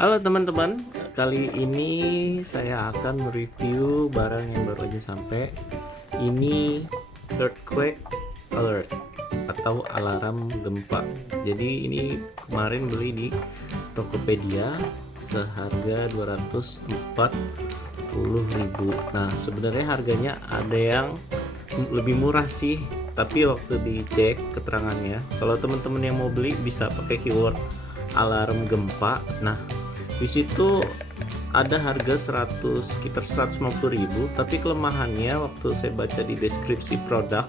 Halo teman-teman, kali ini saya akan mereview barang yang baru aja sampai. Ini earthquake alert atau alarm gempa. Jadi ini kemarin beli di Tokopedia seharga 240.000. Nah, sebenarnya harganya ada yang lebih murah sih, tapi waktu dicek keterangannya, kalau teman-teman yang mau beli bisa pakai keyword alarm gempa. Nah, di situ ada harga sekitar 150.000, tapi kelemahannya waktu saya baca di deskripsi produk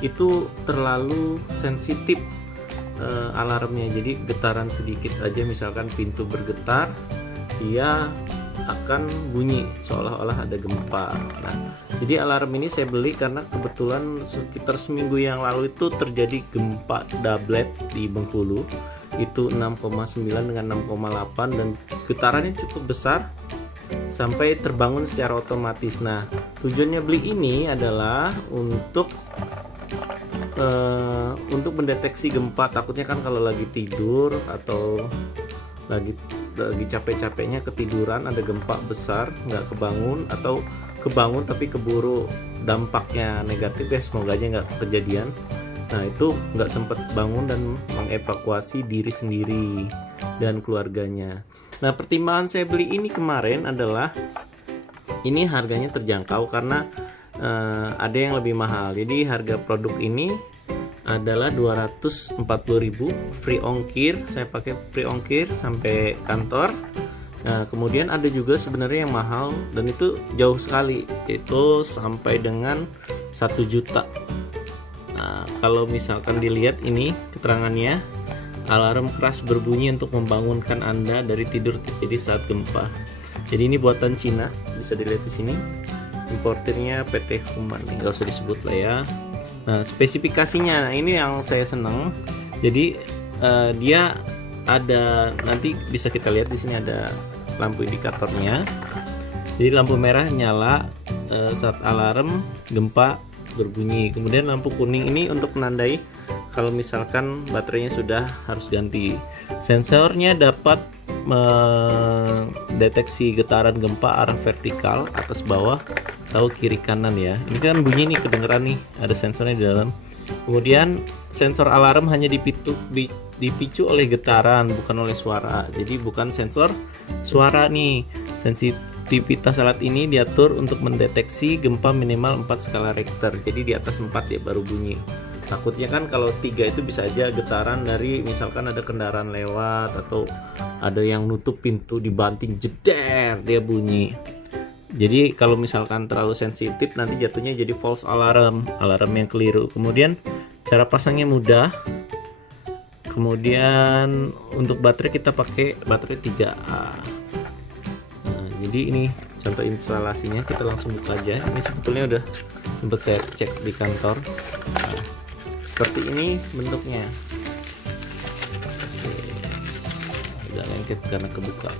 itu terlalu sensitif alarmnya. Jadi getaran sedikit aja, misalkan pintu bergetar, dia akan bunyi seolah-olah ada gempa. Nah, jadi alarm ini saya beli karena kebetulan sekitar seminggu yang lalu itu terjadi gempa doublet di Bengkulu. Itu 6,9 dengan 6,8 dan getarannya cukup besar sampai terbangun secara otomatis. Nah, tujuannya beli ini adalah untuk mendeteksi gempa. Takutnya kan kalau lagi tidur atau lagi capek-capeknya ketiduran, ada gempa besar nggak kebangun, atau kebangun tapi keburu dampaknya negatif, ya semoga aja nggak kejadian. Nah, itu nggak sempat bangun dan mengevakuasi diri sendiri dan keluarganya. Nah, pertimbangan saya beli ini kemarin adalah ini harganya terjangkau karena ada yang lebih mahal. Jadi harga produk ini adalah 240.000 free ongkir. Saya pakai free ongkir sampai kantor. Nah, kemudian ada juga sebenarnya yang mahal dan itu jauh sekali, itu sampai dengan 1 juta. Nah, kalau misalkan dilihat ini keterangannya, alarm keras berbunyi untuk membangunkan Anda dari tidur terjadi saat gempa. Jadi ini buatan Cina, bisa dilihat di sini. Importirnya PT Human, nggak usah disebut lah ya. Nah, spesifikasinya, nah ini yang saya seneng. Jadi dia ada, nanti bisa kita lihat di sini ada lampu indikatornya. Jadi lampu merah nyala saat alarm gempa berbunyi. Kemudian lampu kuning ini untuk menandai kalau misalkan baterainya sudah harus ganti. Sensornya dapat mendeteksi getaran gempa arah vertikal, atas bawah atau kiri kanan ya. Ini kan bunyi nih, kedengeran nih, ada sensornya di dalam. Kemudian sensor alarm hanya dipicu oleh getaran, bukan oleh suara. Jadi bukan sensor suara nih. Sensitivitas alat ini diatur untuk mendeteksi gempa minimal 4 skala Richter. Jadi di atas 4 ya baru bunyi. Takutnya kan kalau 3 itu bisa aja getaran dari misalkan ada kendaraan lewat atau ada yang nutup pintu dibanting jeder, dia bunyi. Jadi kalau misalkan terlalu sensitif nanti jatuhnya jadi false alarm, alarm yang keliru. Kemudian cara pasangnya mudah. Kemudian untuk baterai kita pakai baterai 3A. Jadi ini contoh instalasinya, kita langsung buka aja. Ini sebetulnya udah sempat saya cek di kantor. Nah, seperti ini bentuknya. Agak lengket karena kebuka.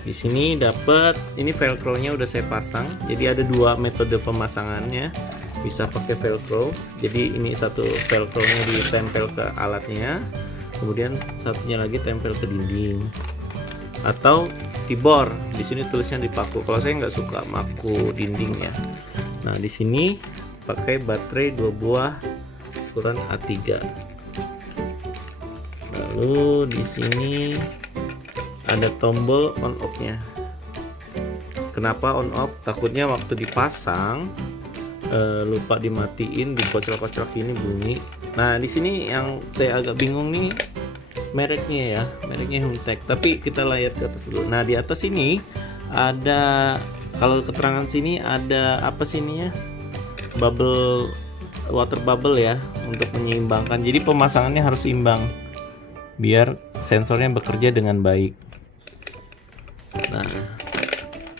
Di sini dapat ini velcro-nya udah saya pasang. Jadi ada 2 metode pemasangannya. Bisa pakai velcro. Jadi ini satu velcro-nya ditempel ke alatnya. Kemudian satunya lagi tempel ke dinding. Atau dibor, di sini tulisnya dipaku. Kalau saya nggak suka maku dinding ya. Nah, di sini pakai baterai 2 buah ukuran A3. Lalu di sini ada tombol on off-nya. Kenapa on off? Takutnya waktu dipasang lupa dimatiin, dikocok-kocok ini bunyi. Nah, di sini yang saya agak bingung nih, mereknya ya, mereknya Hyundai. Tapi kita lihat ke atas dulu. Nah, di atas ini ada, kalau keterangan sini ada apa sini ya, bubble, water bubble ya, untuk menyeimbangkan. Jadi pemasangannya harus imbang biar sensornya bekerja dengan baik. Nah,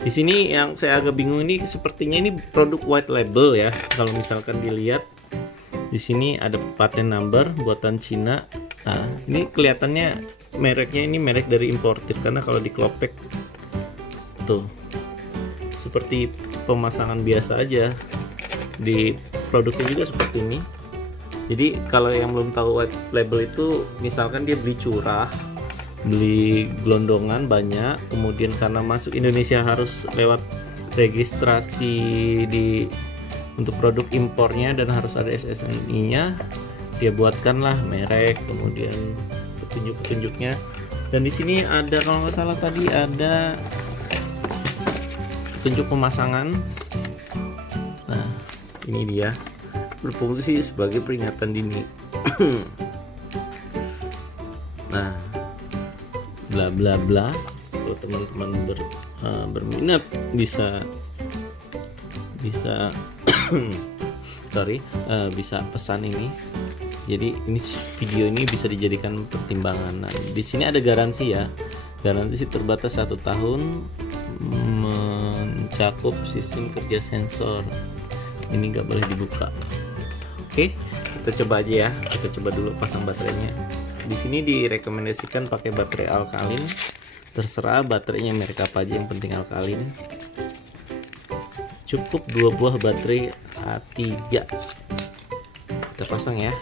di sini yang saya agak bingung ini, sepertinya ini produk white label ya. Kalau misalkan dilihat di sini ada patent number buatan Cina. Nah, ini kelihatannya mereknya ini merek dari importir, karena kalau di Klopek tuh seperti pemasangan biasa aja. Di produknya juga seperti ini. Jadi kalau yang belum tahu white label itu, misalkan dia beli curah beli gelondongan banyak, kemudian karena masuk Indonesia harus lewat registrasi untuk produk impornya dan harus ada SSNI-nya, dia buatkanlah merek, kemudian petunjuk-petunjuknya. Dan di sini ada, kalau nggak salah tadi ada petunjuk pemasangan. Nah, ini dia, berfungsi sebagai peringatan dini. Nah, bla bla bla. Kalau teman-teman berminat bisa bisa pesan ini. Jadi ini video ini bisa dijadikan pertimbangan. Nah, di sini ada garansi ya. Garansi terbatas 1 tahun, mencakup sistem kerja sensor. Ini nggak boleh dibuka. Oke, kita coba aja ya. Kita coba dulu pasang baterainya. Di sini direkomendasikan pakai baterai alkalin. Terserah baterainya merek apa aja, yang penting alkalin. Cukup 2 buah baterai A3. Kita pasang ya.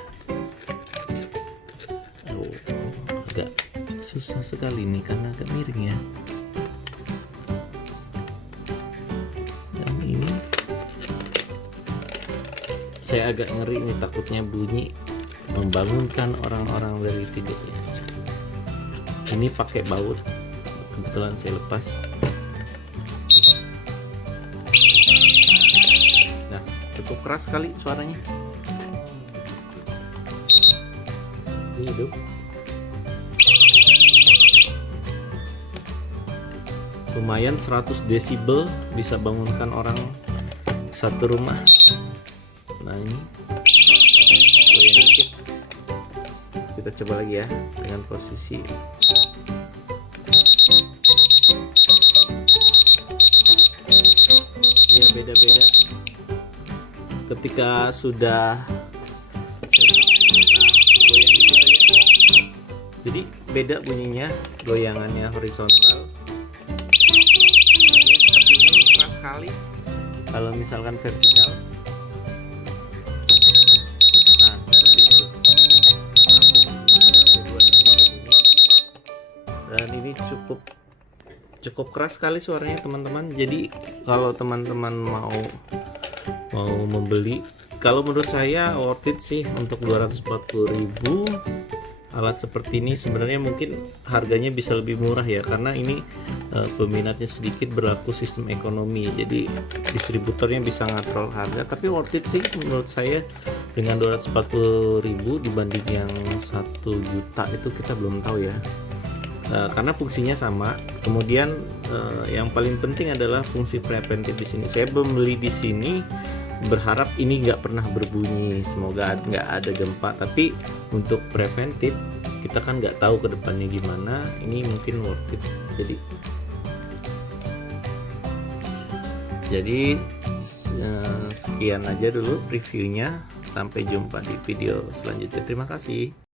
Agak susah sekali nih karena agak miring ya. Dan ini saya agak ngeri nih, takutnya bunyi membangunkan orang-orang dari tidurnya. Ini pakai baut, kebetulan saya lepas. Nah, cukup keras sekali suaranya. Ini hidup. Lumayan 100 desibel, bisa bangunkan orang satu rumah. Nah, ini goyang dikit. Kita coba lagi ya dengan posisi. Ya, beda-beda ketika sudah goyang dikit aja. Jadi beda bunyinya, goyangannya horizontal. Bunyinya seperti ini, keras sekali. Kalau misalkan vertikal, nah seperti itu. Dan ini cukup keras sekali suaranya teman-teman. Jadi kalau teman-teman mau membeli, kalau menurut saya worth it sih untuk 240.000. Alat seperti ini sebenarnya mungkin harganya bisa lebih murah ya, karena ini peminatnya sedikit, berlaku sistem ekonomi, jadi distributornya bisa ngatrol harga. Tapi worth it sih menurut saya dengan 240.000 dibanding yang 1 juta itu kita belum tahu ya. Karena fungsinya sama. Kemudian yang paling penting adalah fungsi preventif di sini. Saya membeli di sini berharap ini nggak pernah berbunyi, semoga nggak ada gempa. Tapi untuk preventif, kita kan nggak tahu ke depannya gimana. Ini mungkin worth it. Jadi sekian aja dulu reviewnya. Sampai jumpa di video selanjutnya. Terima kasih.